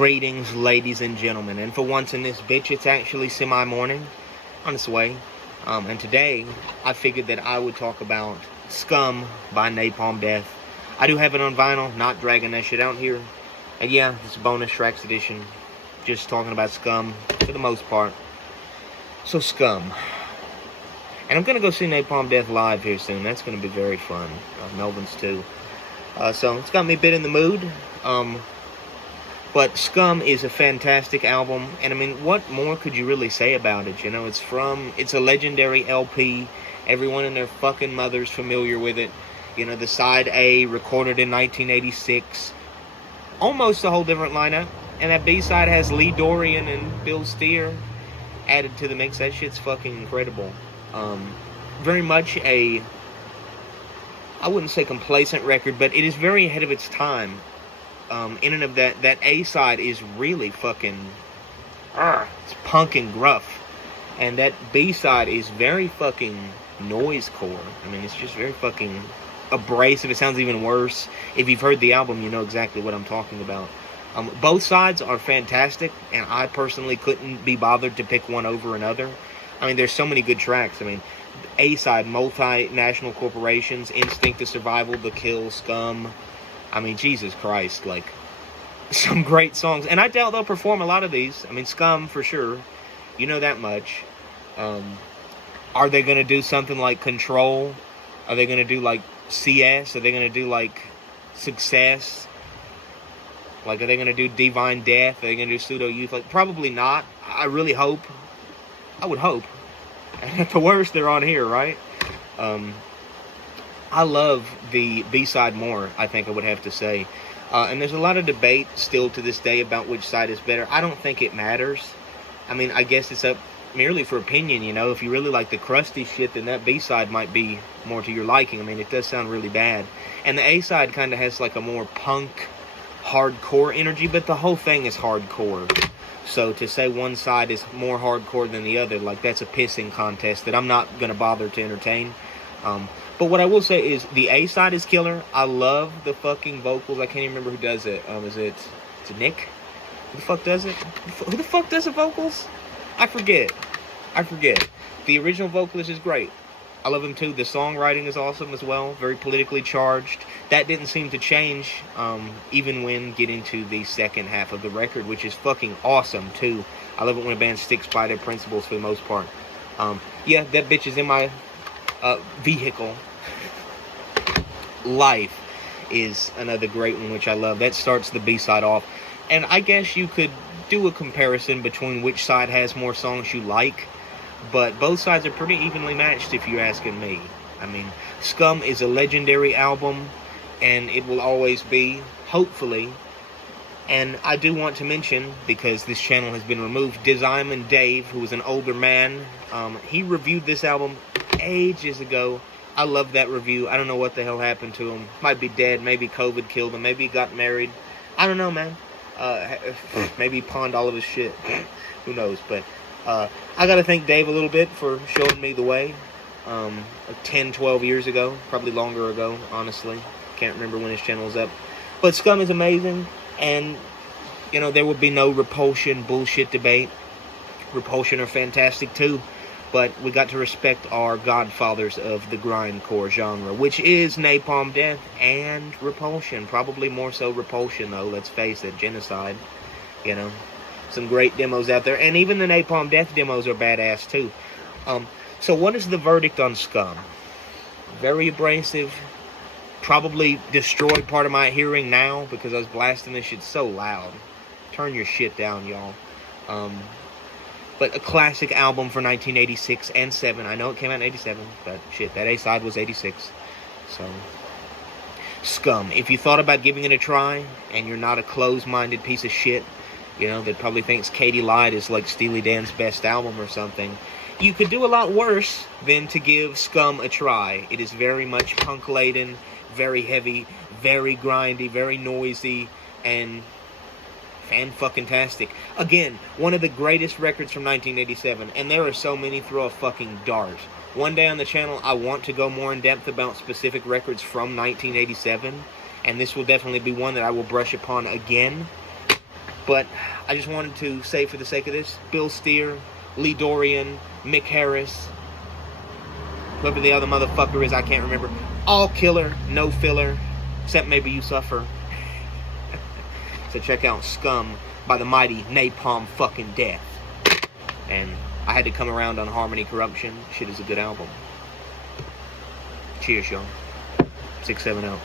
Greetings, ladies and gentlemen. And for once in this bitch, it's actually semi-morning on its way. And today, I figured that I would talk about Scum by Napalm Death. I do have it on vinyl, not dragging that shit out here. And yeah, it's a bonus tracks edition. Just talking about Scum for the most part. So Scum. And I'm going to go see Napalm Death live here soon. That's going to be very fun. Melvin's too. So it's got me a bit in the mood. But Scum is a fantastic album, and I mean, what more could you really say about it? You know, it's a legendary LP. Everyone and their fucking mother's familiar with it. You know, the side A, recorded in 1986. Almost a whole different lineup. And that B-side has Lee Dorian and Bill Steer added to the mix. That shit's fucking incredible. Very much I wouldn't say complacent record, but it is very ahead of its time. In and of that A-side is really fucking, it's punk and gruff. And that B-side is very fucking noisecore. I mean, it's just very fucking abrasive. It sounds even worse. If you've heard the album, you know exactly what I'm talking about. Both sides are fantastic, and I personally couldn't be bothered to pick one over another. I mean, there's so many good tracks. I mean, A-side, multinational corporations, Instinct of Survival, The Kill, Scum. I mean, Jesus Christ, like, some great songs. And I doubt they'll perform a lot of these. I mean, Scum, for sure. You know that much. Are they going to do something like Control? Are they going to do, like, CS? Are they going to do, like, Success? Like, are they going to do Divine Death? Are they going to do Pseudo Youth? Like, probably not. I really hope. I would hope. And at the worst, they're on here, right? I love the B-side more, I think I would have to say. And there's a lot of debate still to this day about which side is better. I don't think it matters. I mean, I guess it's up merely for opinion, you know. If you really like the crusty shit, then that B-side might be more to your liking. I mean, it does sound really bad. And the A-side kind of has like a more punk, hardcore energy, but the whole thing is hardcore. So to say one side is more hardcore than the other, like, that's a pissing contest that I'm not going to bother to entertain. But what I will say is the A-side is killer. I love the fucking vocals. I can't even remember who does it. Is it Nick? Who the fuck does it? Who the fuck does the vocals? I forget. The original vocalist is great. I love him too. The songwriting is awesome as well. Very politically charged. That didn't seem to change even when getting to the second half of the record, which is fucking awesome too. I love it when a band sticks by their principles for the most part. Yeah, that bitch is in my vehicle. Life is another great one which I love. That starts the B-side off. And I guess you could do a comparison between which side has more songs you like, but both sides are pretty evenly matched if you're asking me. I mean, Scum is a legendary album, and it will always be, hopefully. And I do want to mention, because this channel has been removed, Diamond Dave, who is an older man, he reviewed this album ages ago. I love that review. I don't know what the hell happened to him. Might be dead. Maybe COVID killed him. Maybe he got married. I don't know, man. Maybe he pawned all of his shit. Who knows? But I got to thank Dave a little bit for showing me the way. 10, 12 years ago. Probably longer ago, honestly. Can't remember when his channel was up. But Scum is amazing. And, you know, there would be no Repulsion bullshit debate. Repulsion are fantastic, too. But we got to respect our godfathers of the grindcore genre, which is Napalm Death and Repulsion. Probably more so Repulsion, though, let's face it. Genocide, you know. Some great demos out there. And even the Napalm Death demos are badass, too. So what is the verdict on Scum? Very abrasive. Probably destroyed part of my hearing now because I was blasting this shit so loud. Turn your shit down, y'all. But a classic album for 1986 and 7. I know it came out in 87, but shit, that A-side was 86. So, Scum. If you thought about giving it a try, and you're not a closed-minded piece of shit, you know, that probably thinks Katie Lied is like Steely Dan's best album or something, you could do a lot worse than to give Scum a try. It is very much punk-laden, very heavy, very grindy, very noisy, and fan-fucking-tastic. Again, one of the greatest records from 1987, and there are so many, throw a fucking dart. One day on the channel, I want to go more in-depth about specific records from 1987, and this will definitely be one that I will brush upon again. But I just wanted to say, for the sake of this, Bill Steer, Lee Dorian, Mick Harris, whoever the other motherfucker is, I can't remember. All killer, no filler, except maybe you suffer. So check out Scum by the mighty Napalm fucking Death. And I had to come around on Harmony Corruption. Shit is a good album. Cheers, y'all. 6-7 out.